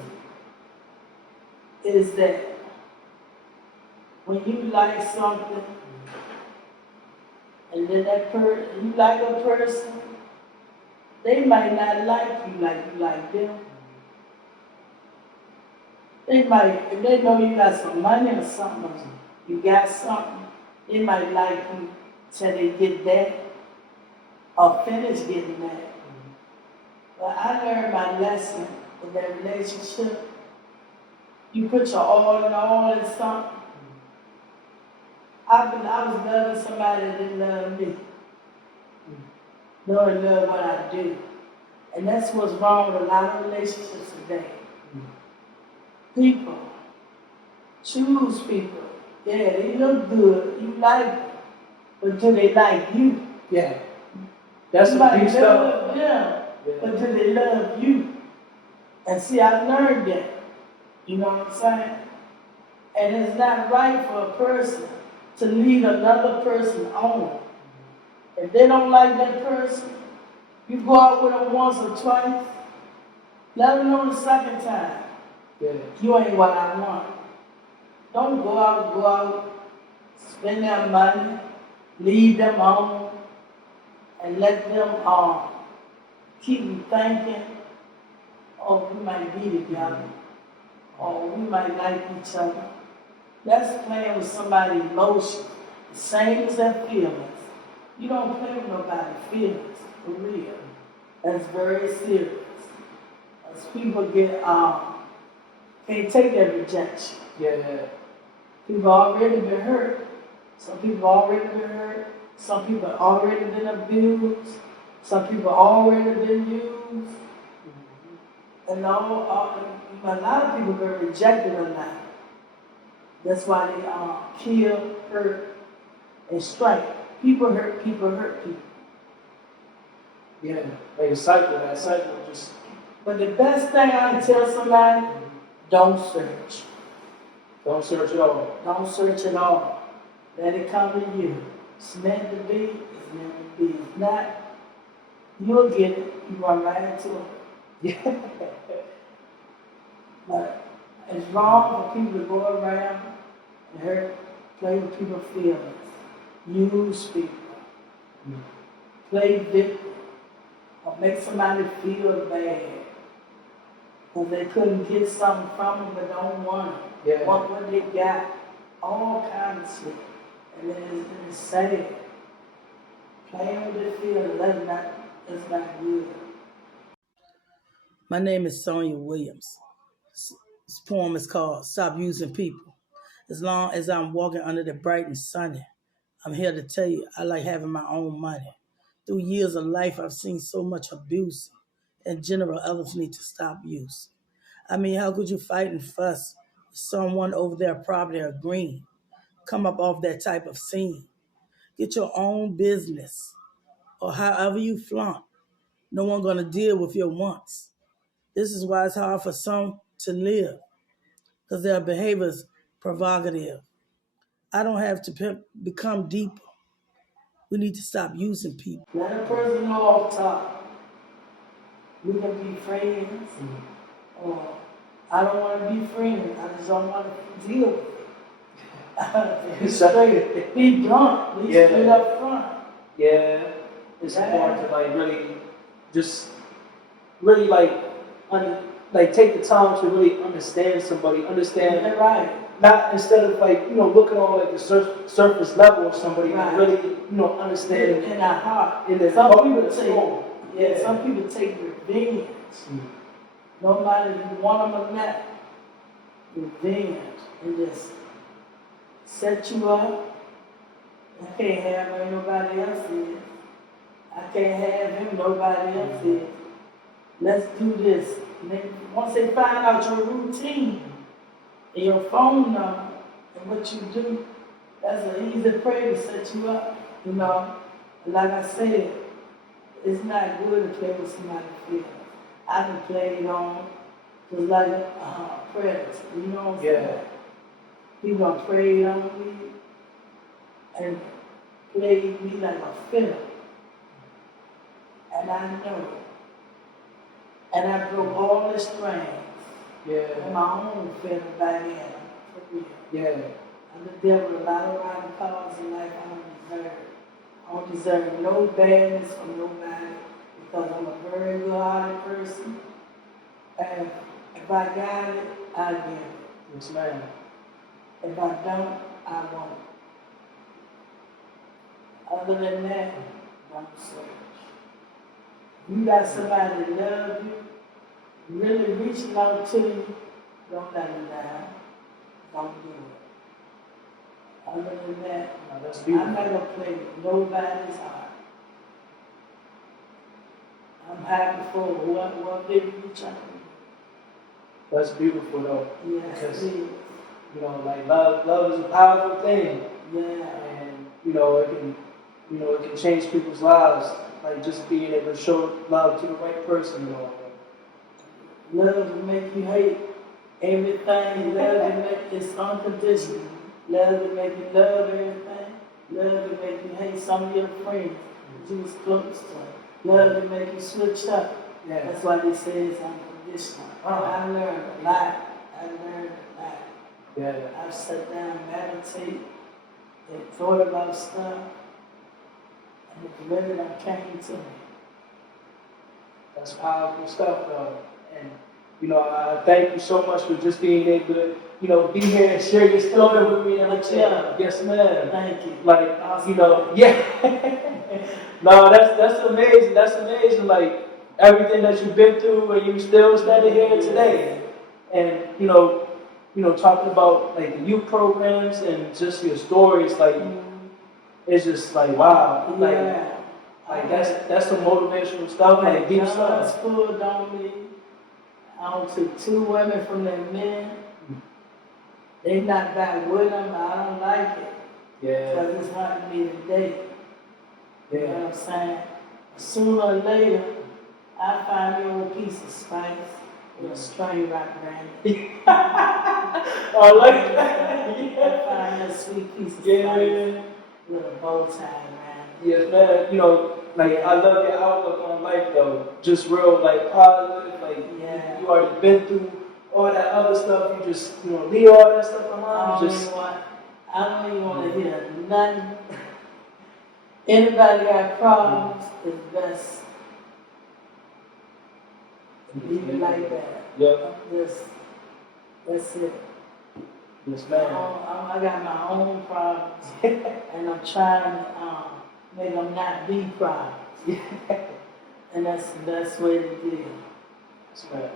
is that when you like something and then you like a person, they might not like you like them. They might, if they know you got some money or something, you got something, they might like you till they get that or finish getting that. But I learned my lesson in that relationship. You put your all in something. I was loving somebody that didn't love me. Nor love what I do. And that's what's wrong with a lot of relationships today. People choose people. Yeah, they look good. You like them. But do they like you? Yeah. That's some deep stuff. Yeah. But do they love you? And see, I learned that. You know what I'm saying? And it's not right for a person to lead another person on. If they don't like that person, you go out with them once or twice, let them know the second time. Yeah. You ain't what I want. Don't go out, spend their money, leave them on, and let them keep you thinking, oh, we might be together, or we might like each other. That's playing with somebody's emotion, the same as their feelings. You don't play with nobody's feelings, for real. That's very serious. As people can't take that rejection. Yeah. People already been hurt. Some people already been hurt. Some people already been abused. Some people already been used. And a lot of people been rejected a lot. That's why they kill, hurt, and strike. People hurt people. Yeah, like a cycle. That cycle just. But the best thing I can tell somebody, don't search. Don't search at all. Don't search at all. Let it come to you. It's meant to be, it's meant to be. If not, you'll get it. You run right into it. Yeah. But it's wrong for people to go around and play with people's feelings. Use people. Play victim. Or make somebody feel bad. Because they couldn't get something from them but don't want it. Yeah. Want what they got. All kinds of shit. And then it's sad. Playing with their feelings, that's not good. My name is Sonja Williams. This poem is called Stop Using People. As long as I'm walking under the bright and sunny, I'm here to tell you I like having my own money. Through years of life, I've seen so much abuse. In general, others need to stop use. I mean, how could you fight and fuss with someone over their property or green? Come up off that type of scene. Get your own business, or however you flaunt. No one gonna deal with your wants. This is why it's hard for some to live, because their behavior's provocative. I don't have to become deeper. We need to stop using people. Let a person know off top. We can be friends. Or I don't want to be friends. I just don't want to deal with it. Be straight. Be blunt. Be straight up front. Yeah. It's important to like really take the time to really understand somebody. Understand. That's right. Not instead of looking on like the surface level of somebody, Right. but really, understanding in our heart. In their Some heart. people take revenge. revenge. No matter if you want them or not, revenge. And just set you up. I can't have where nobody else is. I can't have him, nobody else is. Let's do this. And then once they find out your routine and your phone number and what you do, that's an easy prayer to set you up, you know. And like I said, it's not good to play with somebody's feelings. I've been played on just like prayers, you know what I'm saying? People are prayed on me and played me like a fiddle. And I know it. And I broke all the strings on my own fiddle back in. For real. Yeah. I'm the devil a lot of rotten calls in life I don't deserve. I don't deserve no badness from nobody because I'm a very good-hearted person. And if I got it, I get it. Yes, ma'am. If I don't, I won't. Other than that, don't search. You got somebody that loves you, really reaching out to you, don't let them down. Don't do it. Other than that, No, that's beautiful. I'm not gonna play with nobody's heart. I'm happy for what they reach out to me. That's beautiful though. Yes, Because, it is. you know, like love is a powerful thing. Yeah. And, you know, it can change people's lives. Like just being able to show love to the right person, you know. Love will make you hate everything. Love will make this unconditional. Love will make you love everything. Love will make you hate some of your friends that you was close to. Love will make you switch up. Yeah. That's why they say it's unconditional. I learned a lot. Yeah. I've sat down, meditate, and thought about stuff, and it really done came to me. That's powerful stuff though. And, you know, I thank you so much for just being able to, you know, be here and share your story with me. And I'm yes, ma'am. Thank you. Like, you know, yeah. No, that's amazing. That's amazing. Like, everything that you've been through and you still standing here today. And, you know, talking about, like, the youth programs and just your stories, like, it's just like, wow. Like that's some motivational stuff, like deep stuff. Pulled on me. I took 2 women from their men. They not back with them, but I don't like it. Yeah. Because it's hurting me today. Yeah. You know what I'm saying? Sooner or later, I find me a little piece of spice with a string wrapped around it. I like that. I find a sweet piece of spice with a bow tie around it. Yes, man. You know, like, I love your outlook on life, though. Just real, like, positive. Like, you already been through all that other stuff. You just, leave all that stuff behind. I don't even want to hear nothing. Anybody got problems, it's best leave it like that. Yep. That's it. Yes, man. I got my own problems, and I'm trying to make them not be problems. And that's the best way to deal. Yes, man.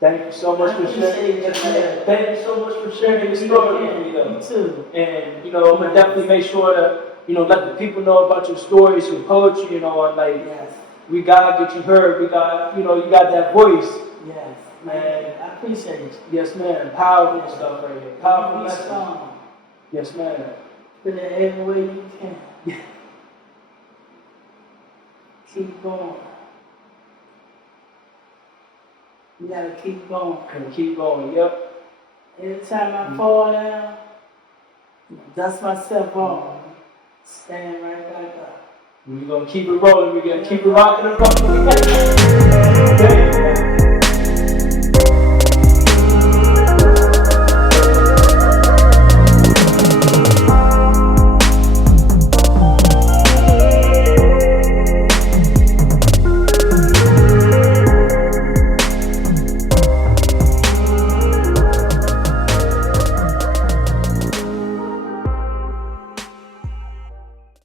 Thank you so much for sharing. Yes, man. Thank you so much for sharing your story with me, though. Me too. And, I'm going to definitely make sure to, let the people know about your stories, your poetry, and like, yes. We gotta get you heard. We got, you got that voice. Yes. Man. I appreciate you. Yes, man. Powerful stuff right here. Powerful Be message. strong. Yes, man. Put it every way you can. Keep going. You gotta keep going. And keep going. Yep. Every time I fall down, dust myself off. Stand right back up. We're gonna keep it rolling. We're gonna keep it rocking and rolling.